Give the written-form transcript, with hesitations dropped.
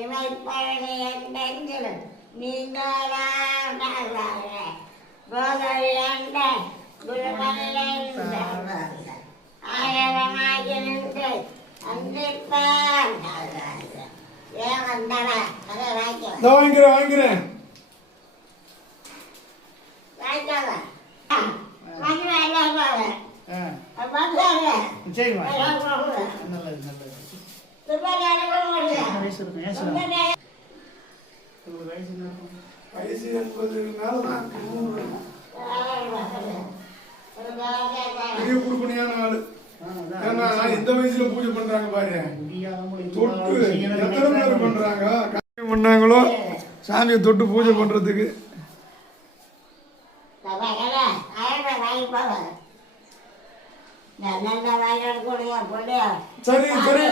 இவைப்பழையென்று நீங்களாக கோதவியண்ட குருமல்ல ஆயிரமாயிருந்து அன்றிப்பான் ஏன் வந்தவ அதை வாங்கிக்கிறேன் வாங்கிக்கிறேன் வயசு 80 மேலதான் பெரிய குடுப்பணியான ஆளு. இந்த வயசுல பூஜை பண்றாங்க பாரு. தொட்டு எத்தனை பேர் பண்றாங்க பண்ணாங்களோ சாமியை தொட்டு பூஜை பண்றதுக்கு. சரி சரி.